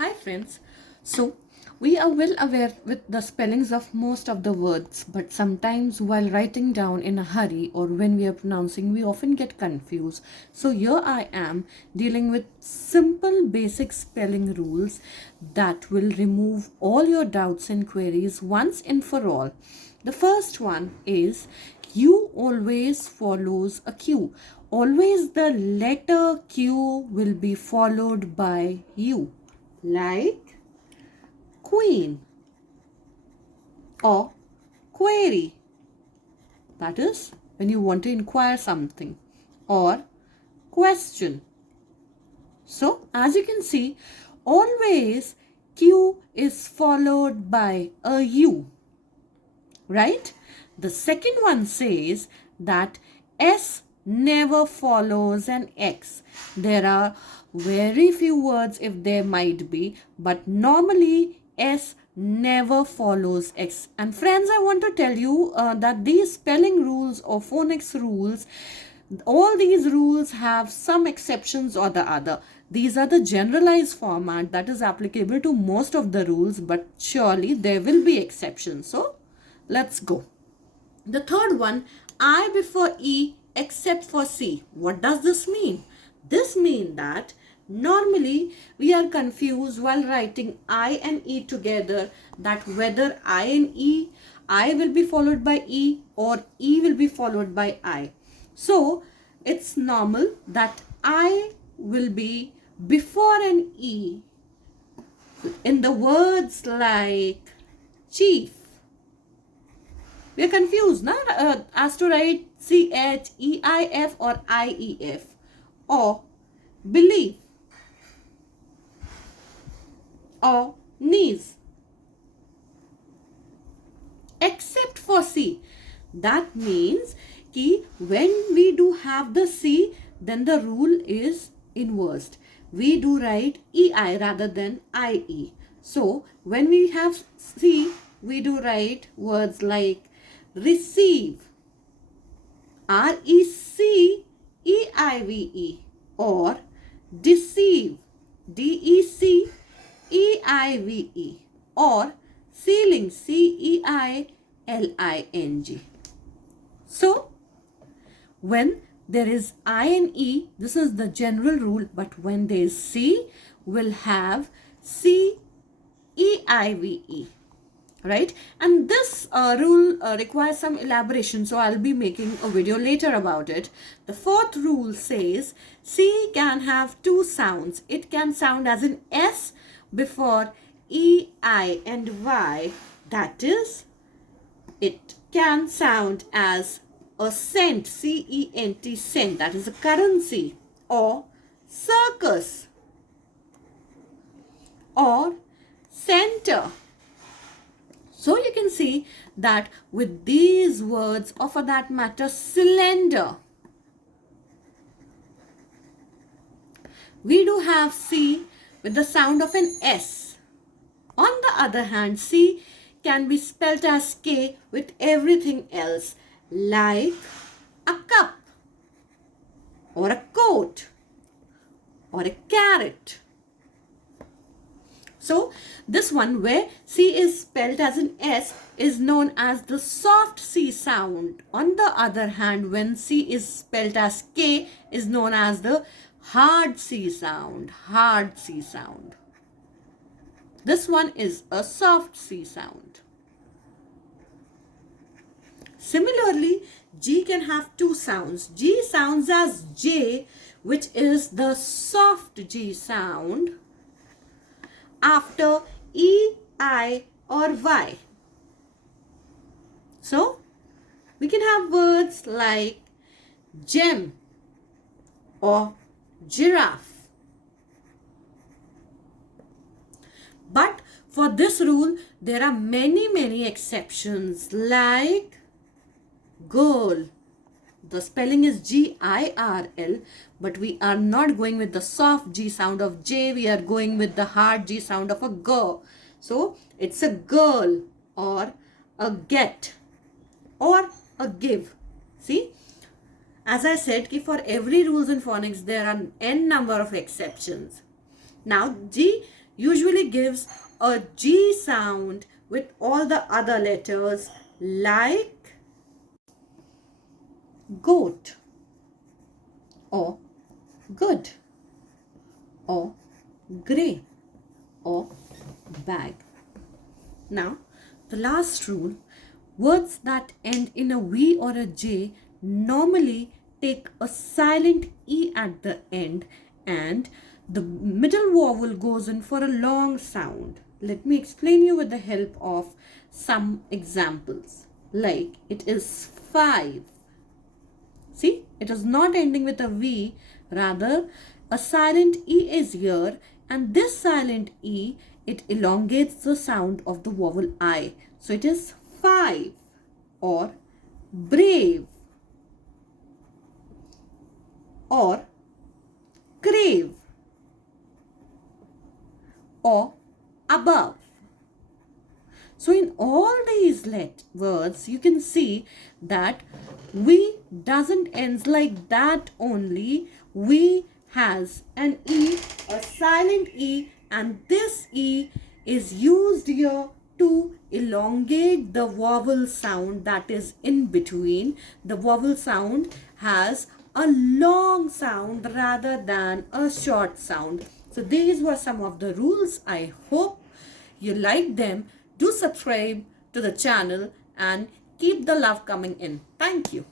Hi friends. So we are well aware with the spellings of most of the words, but sometimes while writing down in a hurry or when we are pronouncing, we often get confused. So here I am dealing with simple basic spelling rules that will remove all your doubts and queries once and for all. The first one is Q always follows a Q. Always the letter Q will be followed by U, like queen or query. That is when you want to inquire something, or question. So as you can see, always Q is followed by a U, right? The second one says that S never follows an X. There are very few words if there might be, but normally S never follows X. And friends, I want to tell you that these spelling rules or phonics rules, all these rules have some exceptions or the other. These are the generalized format that is applicable to most of the rules, but surely there will be exceptions. So let's go. The third one, I before E except for C. What does this mean? This means that normally we are confused while writing I and E together, that whether I will be followed by E or E will be followed by I. So it's normal that I will be before an E in the words like chief. We are confused now as to write CHEIF or IEF, or believe or knees, except for C. That means कि when we do have the C, then the rule is inversed. We do write EI rather than IE. So when we have C, we do write words like receive, RECEIVE, or deceive, DECEIVE, or ceiling, CEILING. So when there is I and E, this is the general rule, but when there is C, we'll have CEIVE. Right, and this rule requires some elaboration, so I'll be making a video later about it. The fourth rule says C can have two sounds. It can sound as an S before E, I and Y. That is, it can sound as a cent, CENT, cent, that is a currency, or circus, or center. So you can see that with these words, or for that matter, cylinder, we do have C with the sound of an S. On the other hand, C can be spelt as K with everything else, like a cup, or a coat, or a carrot. So this one where C is spelled as an S is known as the soft C sound. On the other hand, when C is spelled as K is known as the hard C sound. Hard C sound. This one is a soft C sound. Similarly, G can have two sounds. G sounds as J, which is the soft G sound, after E, I or Y. So we can have words like gem or giraffe. But for this rule, there are many exceptions, like girl. The spelling is GIRL, but we are not going with the soft G sound of J. We are going with the hard G sound of a G. So it's a girl, or a get, or a give. See, as I said, for every rules in phonics, there are n number of exceptions. Now G, usually gives a G sound with all the other letters like goat or good or grey or bag. Now, the last rule, words that end in a V or a J normally take a silent E at the end and the middle vowel goes in for a long sound. Let me explain you with the help of some examples. Like it is 5. See, it is not ending with a V, rather a silent E is here, and this silent E, it elongates the sound of the vowel I. So it is 5 or brave or crave or above. So in all these words, you can see that we doesn't ends like that only. We has an E, a silent E, and this E is used here to elongate the vowel sound that is in between. The vowel sound has a long sound rather than a short sound. So these were some of the rules. I hope you like them. Do subscribe to the channel and keep the love coming in. Thank you.